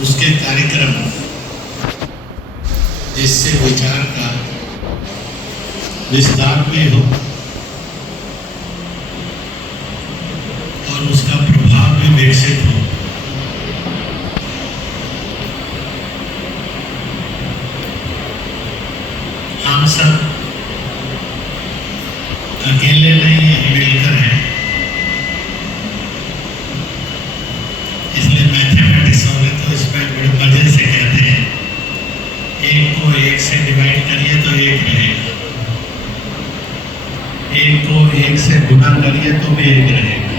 उसके कार्यक्रम जिससे विचार का विस्तार भी हो और उसका प्रभाव भी विकसित हो। हम सब अकेले नहीं हैं, मिलकर हैं। इसलिए मैथमेटिक्स वाले तो इसमें बड़े मजे से कहते हैं, एक को एक से डिवाइड करिए तो एक रहेगा, एक को एक से गुणा करिए तो भी एक रहेगा,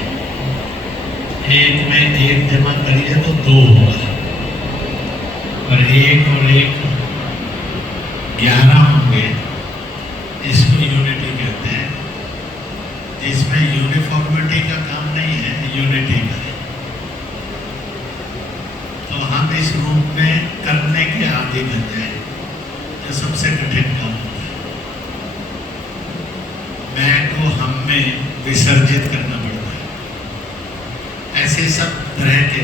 एक में एक जमा करिए तो दो होगा, और एक 11 होंगे। इसको यूनिटी कहते हैं, जिसमें यूनिफॉर्मिटी का काम नहीं है, यूनिटी का है। तो हम इस रूप में करने के आदी बन जाए, जो सबसे कठिन काम होता है। मैं को हम में विसर्जित करना पड़ता है। ऐसे सब तरह के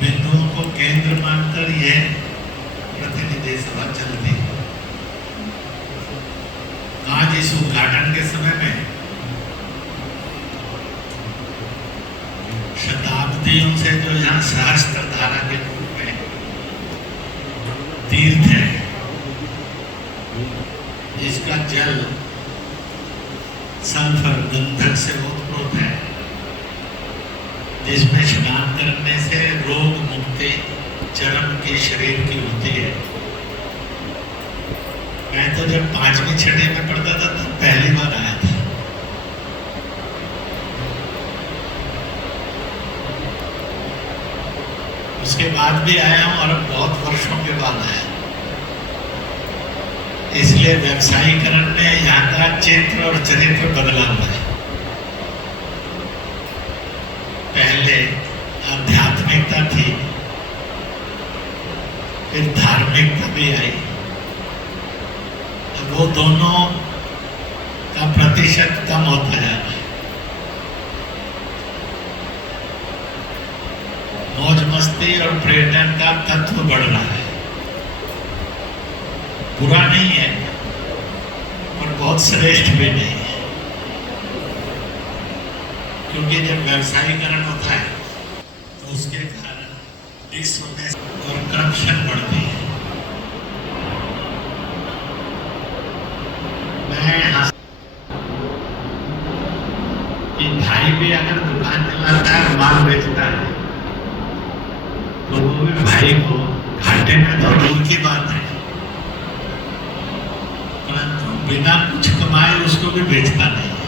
बिंदुओं को केंद्र मानकर यह प्रतिनिधि सभा चलती है। आज इस उद्घाटन के समय में शताब्दियों से जो यहाँ सहस्त्र धारा के रूप में तीर्थ है, जिसका जल सल्फर गंधक से ओतप्रोत है, जिसमें स्नान करने से रोग मुक्ति चरम की शरीर की होती है। मैं तो जब 5वीं 6वीं में पढ़ता था तब पहली बार आया था। उसके बाद भी आया हूं और बहुत वर्षों के बाद आया। इसलिए व्यवसायीकरण में यहाँ का चित्र और चरित्र बदला हुआ है। पहले आध्यात्मिकता थी, फिर धार्मिकता भी आई। वो दोनों का प्रतिशत कम होता जा रहा है। मौज मस्ती और पर्यटन का तत्व बढ़ रहा है। बुरा नहीं है और बहुत श्रेष्ठ भी नहीं है, क्योंकि जब व्यवसायीकरण होता है तो उसके कारण डिसऑनेस्ट और करप्शन बढ़ती है। कि भाई भी अगर दुकान चलाता है, माल बेचता है, तो वो भी भाई को घाटे में तो दूर की बात है, परंतु बिना कुछ कमाए उसको भी बेचता नहीं है।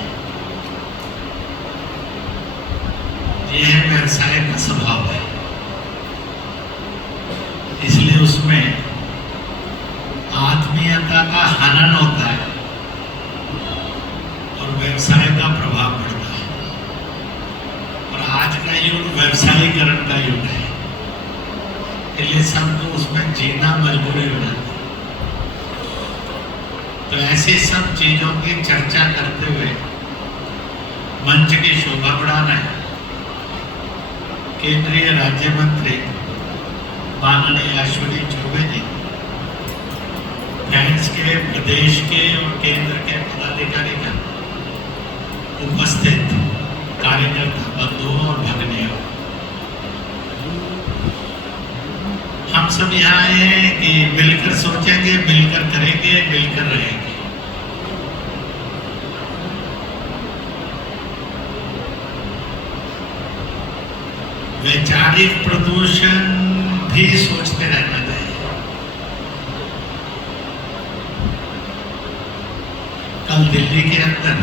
यह व्यवसाय का स्वभाव है। इसलिए उसमें आत्मीयता का हनन होता है और व्यवसाय का प्रभाव पड़ता है। और आज का युग व्यवसायीकरण का युग है, इसलिए सबको उसमें जीना मजबूरी हो जाती है। तो ऐसी सब चीजों की चर्चा करते हुए मंच की शोभा बढ़ाना है। केंद्रीय राज्य मंत्री माननीय अश्विनी चौबे जी, फ्रांस के प्रदेश के और केंद्र के पदाधिकारी का उपस्थित कार्यकर्ता बंधुओं और भगिनियों, हम सब यहाँ आए हैं कि मिलकर सोचेंगे, मिलकर करेंगे, मिलकर रहेंगे। वैचारिक प्रदूषण भी सोचते रहना चाहिए। कल दिल्ली के अंदर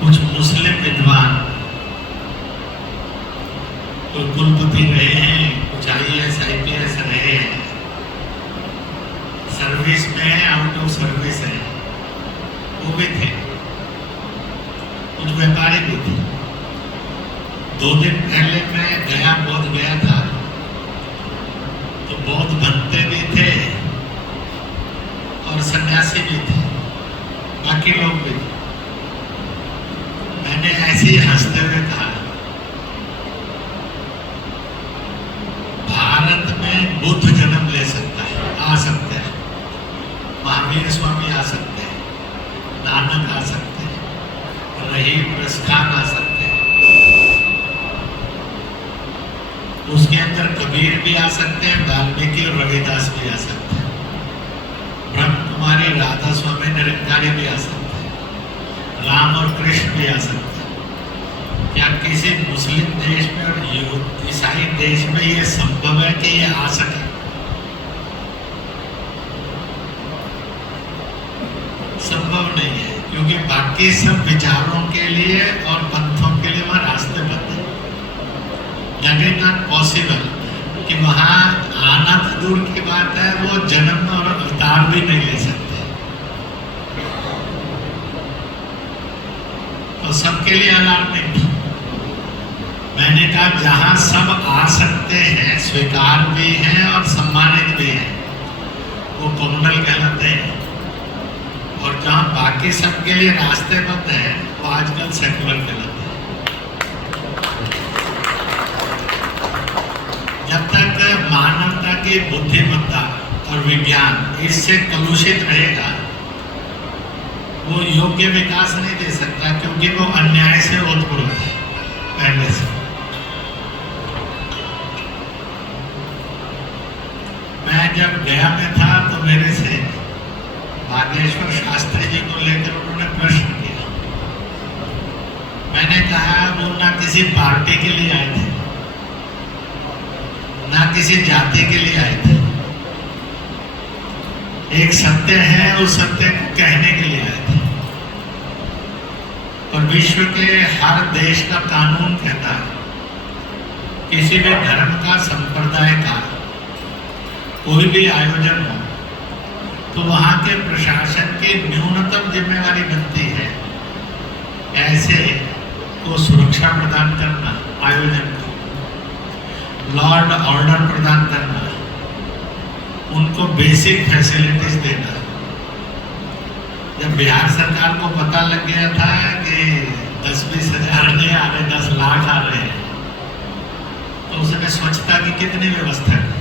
कुछ मुस्लिम विद्वान, कोई कुलपति रहे हैं, कुछ IAS IPS रहे हैं, सर्विस में है, आउट ऑफ सर्विस है, वो भी थे, कुछ व्यापारी भी थे। 2 दिन पहले मैं गया, बौद्ध गया था, तो बौद्ध भक्ते भी थे और सन्यासी भी थे, बाकी लोग भी थे। मैंने ऐसे ही हंसते हुए कहा कबीर भी आ सकते हैं, वाल्मीकि और रविदास भी आ सकते हैं, ब्रह्म कुमारी राधा स्वामी निरंकारी भी आ सकते हैं, राम और कृष्ण भी आ सकते हैं। क्या किसी मुस्लिम देश में और ईसाई देश में ये संभव है कि ये आ सके? संभव नहीं है, क्योंकि बाकी सब विचारों के लिए और पंथों के लिए वहां रास्ते बंद है। दैट इज नॉट पॉसिबल कि वहां आना तो दूर की बात है, वो जन्म और अवतार भी नहीं ले सकते। तो सबके लिए अलार्म नहीं। मैंने कहा जहां सब आ सकते हैं, स्वीकार भी हैं और सम्मानित भी हैं, वो कम्युनल कहलाते हैं। और जहां बाकी सबके लिए रास्ते बंद हैं, वो आजकल सेकुलर कहलाते हैं। जब तक मानवता की बुद्धिमत्ता और विज्ञान इससे कलुषित रहेगा, वो योग्य विकास नहीं दे सकता, क्योंकि वो अन्याय से ओतप्रोत है पहले से। मैं जब गया में था तो मेरे से बागेश्वर शास्त्री जी को लेकर उन्होंने प्रश्न किया। मैंने कहा वो ना किसी पार्टी के लिए आए थे, ना किसी जाति के लिए आए थे, एक सत्य है, उस सत्य को कहने के लिए आए थे। और विश्व के हर देश का कानून कहता है किसी भी धर्म का, संप्रदाय का कोई भी आयोजन हो तो वहां के प्रशासन की न्यूनतम जिम्मेवारी बनती है ऐसे को सुरक्षा प्रदान करना, आयोजन को लॉ एंड ऑर्डर प्रदान करना, उनको बेसिक फैसिलिटीज देना। जब बिहार सरकार को पता लग गया था कि 10-20 हजार नहीं आ रहे, 10 लाख आ रहे हैं, तो उसने स्वच्छता की कितनी व्यवस्था की।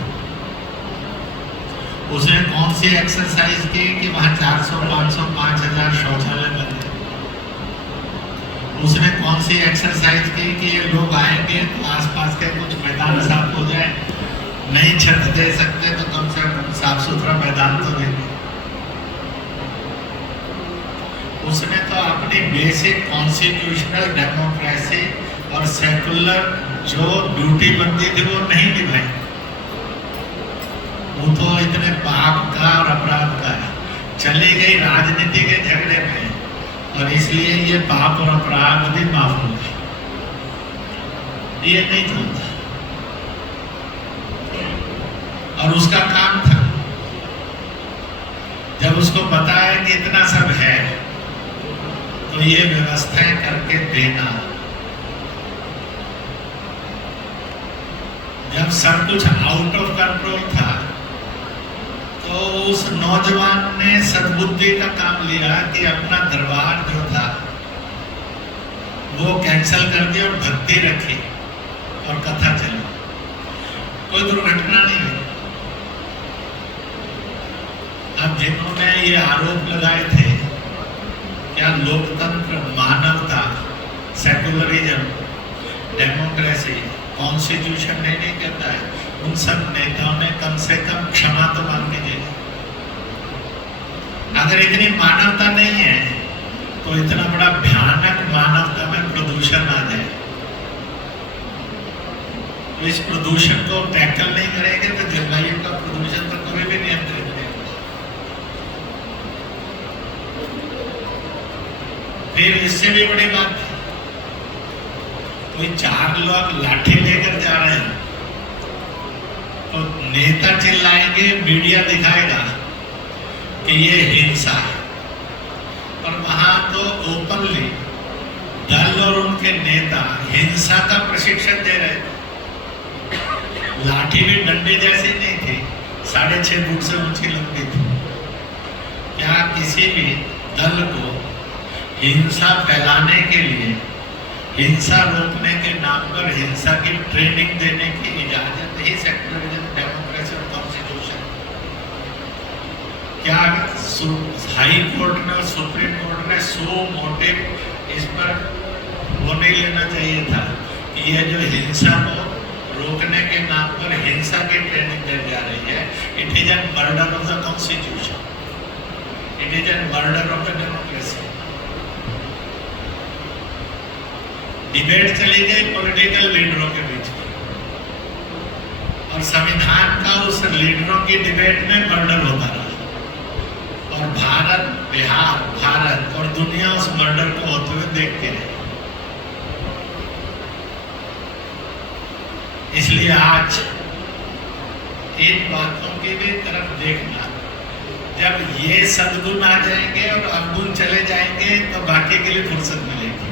उसने कौन सी एक्सरसाइज की कि वहां 400, 500, 5000 शौचालय बने। उसने कौन सी एक्सरसाइज की कि ये लोग आएंगे तो आसपास के कुछ मैदान साफ हो जाए, नहीं छत दे सकते तो कम से कम साफ सुथरा मैदान तो देंगे। उसने तो अपनी बेसिक कॉन्स्टिट्यूशनल डेमोक्रेसी और सेकुलर जो ड्यूटी बनती थी वो नहीं निभाई। वो तो इतने पाप का और अपराध का है, चली गई राजनीति के झगड़े में, और इसलिए ये पाप और अपराध भी माफ हो गए। ये नहीं चलता। और उसका काम था, जब उसको पता है कि इतना सब है, तो ये व्यवस्थाएं करके देना। जब सब कुछ आउट ऑफ कंट्रोल था, तो उस नौजवान ने सद्बुद्धि का काम लिया कि अपना दरबार जो था वो कैंसल कर दिया और भक्ति रखी और कथा चली। कोई दुर्घटना नहीं हुई। अब जिन्होंने ये आरोप लगाए थे क्या लोकतंत्र, मानवता, सेकुलरिज्म, डेमोक्रेसी, कॉन्स्टिट्यूशन नहीं कहता है, उन सब नेताओं ने कम से कम क्षमा तो मांगनी चाहिए। अगर इतनी मानवता नहीं है तो इतना बड़ा भयानक मानवता में प्रदूषण आ जाए, तो इस प्रदूषण को टैकल नहीं करेंगे तो जलवायु का प्रदूषण तो कभी भी नियंत्रित नहीं होगा। फिर इससे भी बड़ी बात है, कोई 4 लोग लाठी लेकर जा रहे हैं तो नेता चिल्लाएंगे, मीडिया दिखाएगा कि ये हिंसा है, और वहां तो ओपनली दल और उनके नेता हिंसा का प्रशिक्षण दे रहे थे। लाठी भी डंडे जैसी नहीं थी, 6.5 फुट से ऊंची लंबी थी। क्या किसी भी दल को हिंसा फैलाने के लिए, हिंसा रोकने के नाम पर हिंसा की ट्रेनिंग देने की इजाजत ही सेकुलरिज्म, डेमोक्रेसी और कॉन्स्टिट्यूशन? क्या हाई कोर्ट ने और सुप्रीम कोर्ट ने सो मोटिव इस पर वो नहीं लेना चाहिए था कि ये जो हिंसा को रोकने के नाम पर हिंसा की ट्रेनिंग दी जा रही है। It is an murder of the constitution, it is an murder of the democracy. Debate चली गई पॉलिटिकल लीडरों के बीच में, और संविधान का उस लीडरों की डिबेट में मर्डर होता रहा, और भारत, बिहार, भारत और दुनिया उस मर्डर को होते हुए देखते रहे। इसलिए आज इन बातों की भी तरफ देखना, जब ये सद्गुण आ जाएंगे और अवगुण चले जाएंगे तो बाकी के लिए फुर्सत मिलेगी।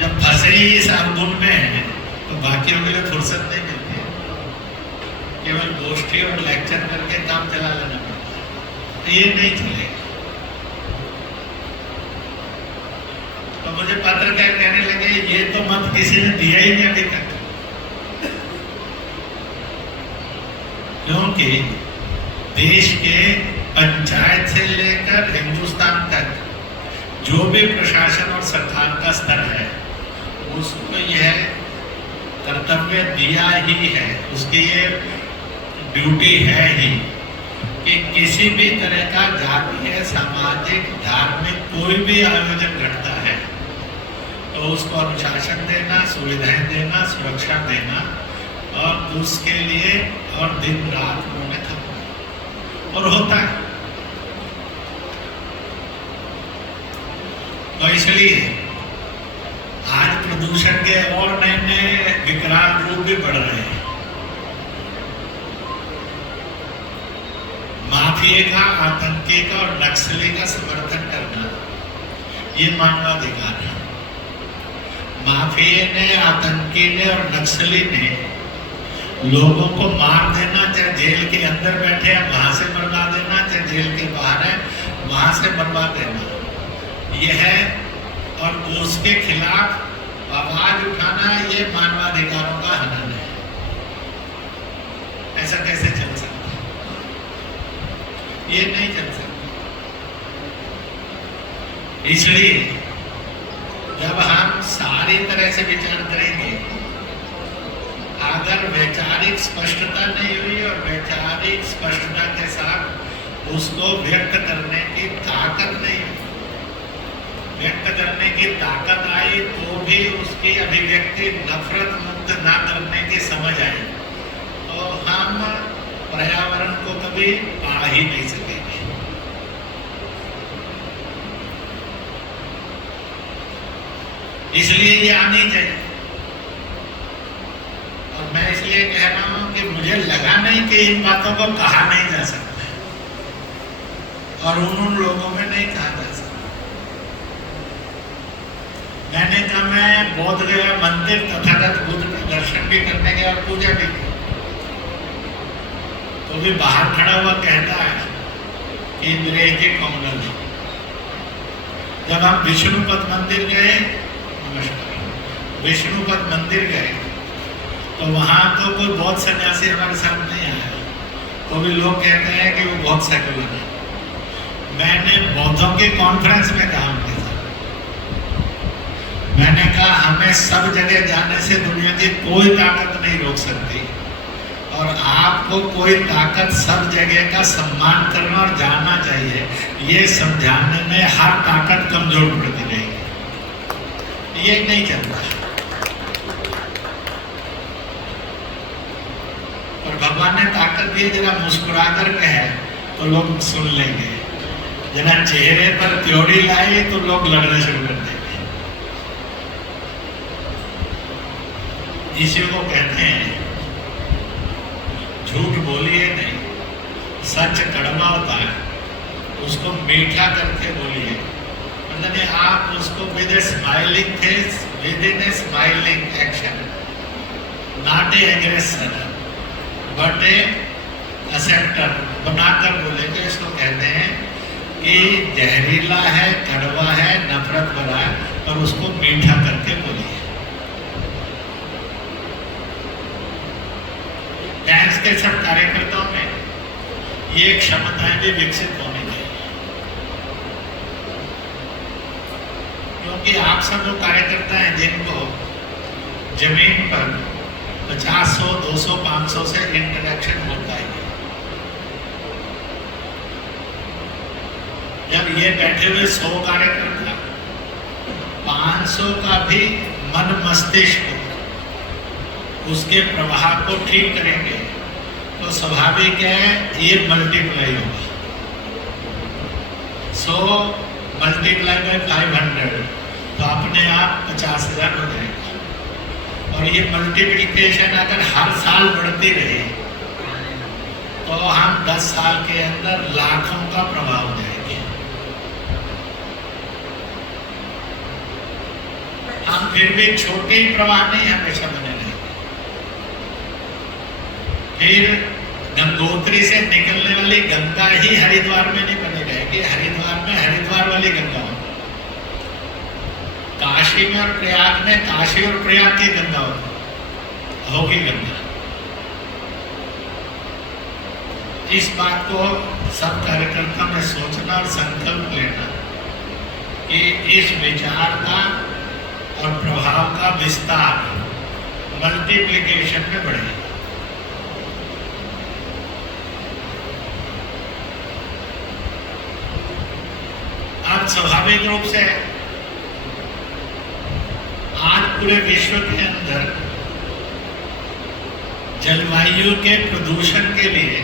जब फंसे ही इस अवगुण में हैं तो बाकियों के लिए फुर्सत नहीं मिलती है, केवल गोष्ठी और लेक्चर करके काम चला लेना पड़ता है, तो ये नहीं चलेगा। तो मुझे पत्रकार कहने लगे ये तो मत किसी ने दिया ही नहीं अभी तक, क्योंकि देश के पंचायत से लेकर हिंदुस्तान तक जो भी प्रशासन और सरकार का स्तर है उसको यह कर्तव्य दिया ही है, उसकी ये ड्यूटी है ही कि किसी भी तरह का जातीय, सामाजिक, धार्मिक कोई भी आयोजन घटता है तो उसको अनुशासन देना, सुविधाएं देना, सुरक्षा देना, और उसके लिए और दिन रात उन्होंने थका और होता है। तो इसलिए आज प्रदूषण के और नए नए विकराल रूप भी बढ़ रहे हैं। माफिया का, आतंकी का और नक्सली का समर्थन करना ये मानवाधिकार है। माफिया ने, आतंकी ने और नक्सली ने लोगों को मार देना, चाहे जेल के अंदर बैठे हैं वहां से मरवा देना, चाहे जेल के बाहर है वहां से मरवा देना, यह है। और उसके खिलाफ आवाज उठाना ये मानवाधिकारों का हनन है। ऐसा कैसे चल सकता है? ये नहीं चल सकता। इसलिए जब हम सारी तरह से विचार करेंगे, अगर वैचारिक स्पष्टता नहीं हुई और वैचारिक स्पष्टता के साथ उसको व्यक्त करने की ताकत नहीं हुई, व्यक्त करने की ताकत आई तो भी उसकी अभिव्यक्ति नफरत मुक्त ना करने की समझ आई, तो हम पर्यावरण को कभी पा ही नहीं सकेंगे। इसलिए ये आनी चाहिए। और मैं इसलिए कह रहा हूं कि मुझे लगा नहीं कि इन बातों को कहा नहीं जा सकता, और उन लोगों में नहीं कहा जा सकता। मैंने कहा मैं बौद्ध गया, मंदिर तथागत बुद्ध के दर्शन भी करने गया और पूजा भी की, तो भी बाहर खड़ा हुआ कहता है कि अंग्रेजी कॉमनल। जब हम विष्णुपद मंदिर गए, विष्णुपद मंदिर गए तो वहां तो कोई बौद्ध सन्यासी हमारे साथ नहीं आया, तो भी लोग कहते हैं कि वो बहुत सेकुलर है। मैंने बौद्धों के कॉन्फ्रेंस में कहा उनके साथ, मैंने कहा हमें सब जगह जाने से दुनिया की कोई ताकत नहीं रोक सकती, और आपको कोई ताकत सब जगह का सम्मान करना और जानना चाहिए, ये समझाने में हर ताकत कमजोर पड़ती रहेगी। ये नहीं चलता। और भगवान ने ताकत दी, जरा मुस्कुरा कर कहे तो लोग सुन लेंगे, जरा चेहरे पर त्योड़ी लाई तो लोग लड़ना शुरू कर देंगे। इसी को कहते हैं झूठ बोलिए नहीं, सच कड़वा होता है, उसको मीठा करके बोलिए। मतलब आप उसको with A smiling face, with in A smiling action, not a aggressor but A acceptor बनाकर बोले, तो इसको कहते हैं कि जहरीला है, कड़वा है, नफरत भरा है, और उसको मीठा करके बोलिए। टैक्स के सब कार्यकर्ताओं में ये क्षमताएं भी विकसित होनी चाहिए, क्योंकि आप सब जो कार्यकर्ता हैं जिनको जमीन पर 50, 100, 200, 500 से इंटरेक्शन होता है। जब ये बैठे हुए 100 कार्यक्रम था, 500 का भी मन मस्तिष्क उसके प्रवाह को ठीक करेंगे तो स्वाभाविक है ये मल्टीप्लाई होगा। 100 मल्टीप्लाई बाय 500 तो अपने आप 50,000 हो जाएगा। और ये मल्टीप्लिकेशन अगर हर साल बढ़ती रहे तो हम 10 साल के अंदर लाखों का प्रभाव हो जाएंगे। हम फिर भी छोटे ही प्रवाह नहीं हमेशा बने रहेंगे। फिर गंगोत्री से निकलने वाली गंगा ही हरिद्वार में नहीं बनी रहेगी, हरिद्वार में हरिद्वार वाली गंगा हो, काशी में और प्रयाग में काशी और प्रयाग की गंगा होगी गंगा। इस बात को सब कार्यकर्ता में सोचना और संकल्प लेना कि इस विचार का और प्रभाव का विस्तार मल्टीप्लिकेशन में बढ़ेगा। अब स्वाभाविक रूप से आज पूरे विश्व के अंदर जलवायु के प्रदूषण के लिए,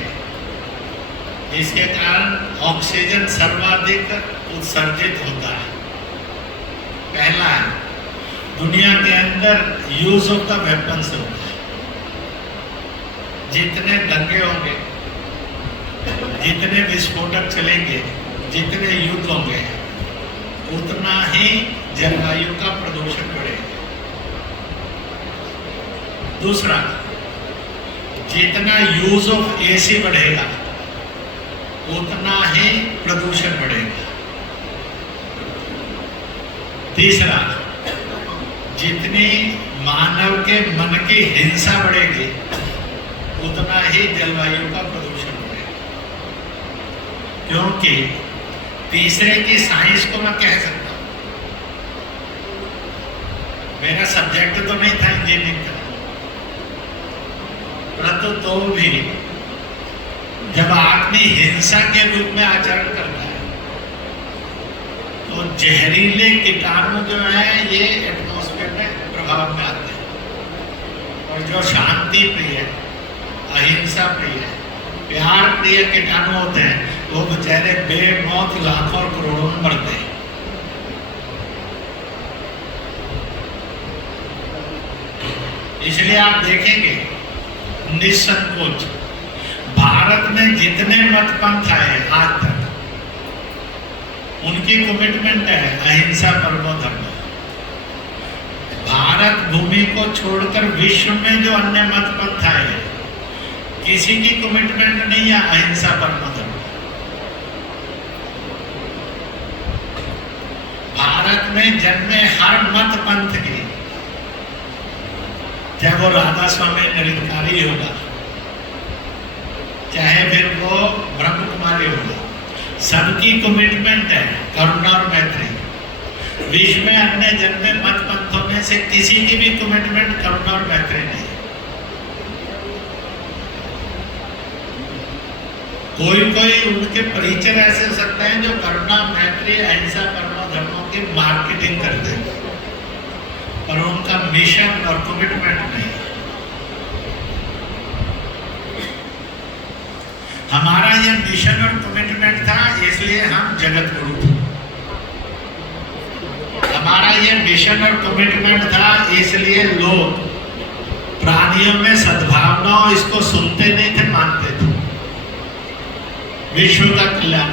जिसके कारण ऑक्सीजन सर्वाधिक उत्सर्जित होता है। पहला है दुनिया के अंदर यूज ऑफ द वेपन्स होता है। जितने दंगे होंगे, जितने विस्फोटक चलेंगे, जितने युद्ध होंगे, उतना ही जलवायु का प्रदूषण बढ़ेगा। दूसरा, जितना यूज ऑफ एसी बढ़ेगा उतना ही प्रदूषण बढ़ेगा। तीसरा, जितनी मानव के मन की हिंसा बढ़ेगी उतना ही जलवायु का प्रदूषण बढ़ेगा। क्योंकि तीसरे की साइंस को मैं कह सकता हूं, मेरा सब्जेक्ट तो नहीं था इंजीनियरिंग का, परंतु तो भी जब आदमी हिंसा के रूप में आचरण करता है तो जहरीले कीटाणु जो है ये एटमॉस्फेयर में प्रभाव में आते हैं। और जो शांति प्रिय, अहिंसा प्रिय, प्यार प्रिय कीटाणु होते हैं वो बेचारे बेमौत लाखों और करोड़ों में मरते हैं। इसलिए आप देखेंगे निसंकोच भारत में जितने मत पंथ आए आज तक, उनकी कमिटमेंट है अहिंसा परमो धर्मः। भारत भूमि को छोड़कर विश्व में जो अन्य मत पंथ आए हैं, किसी की कमिटमेंट नहीं है अहिंसा परमो धर्मः। भारत में जन्मे हर मत पंथ की, चाहे वो राधा स्वामी निरंकारी होगा, चाहे फिर वो ब्रह्म कुमारी होगा, सबकी कमिटमेंट है करुणा और मैत्री। विश्व में अन्य जन्मे मत पंथों में से किसी की भी कमिटमेंट करुणा और मैत्री नहीं। कोई कोई उनके परिचय ऐसे हो सकते हैं जो करुणा, मैत्री, अहिंसा, परमो धर्मों की मार्केटिंग करते हैं, पर उनका मिशन और कमिटमेंट नहीं। हमारा ये मिशन और कमिटमेंट था, इसलिए हम जगत गुरु थे। हमारा ये मिशन और कमिटमेंट था, इसलिए लोग प्राणियों में सद्भावना, इसको सुनते नहीं थे, मानते थे। विश्व का कल्याण,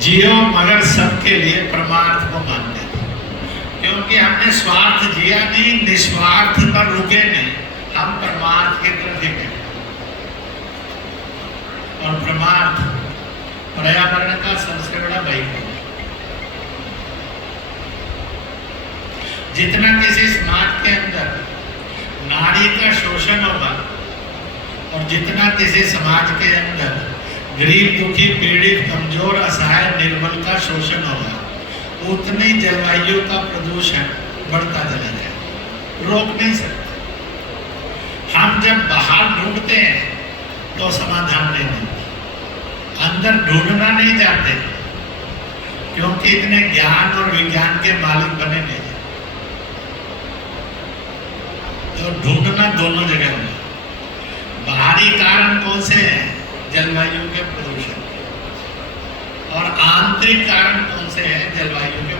जियो मगर सबके लिए, परमार्थ को मानते थे। क्योंकि हमने स्वार्थ जिया नहीं, निस्वार्थ पर रुके नहीं, हम परमार्थ की तरफ ही गए। और परमार्थ पर्यावरण का सबसे बड़ा भाई। जितना किसी समाज के अंदर नारी का शोषण होगा और जितना किसी समाज के अंदर गरीब, दुखी, पीड़ित, कमजोर, असहाय, निर्बल का शोषण होगा, उतनी जलवायु का प्रदूषण बढ़ता चला जाएगा। रोक नहीं सकते। हम जब बाहर ढूंढते हैं तो समाधान नहीं मिलता, अंदर ढूंढना नहीं जाते क्योंकि इतने ज्ञान और विज्ञान के मालिक बने नहीं। तो ढूंढना दोनों जगह में। बाहरी कारण कौन से हैं? जलवायु के प्रदूषण। और आंतरिक कारण कौन से हैं? जलवायु के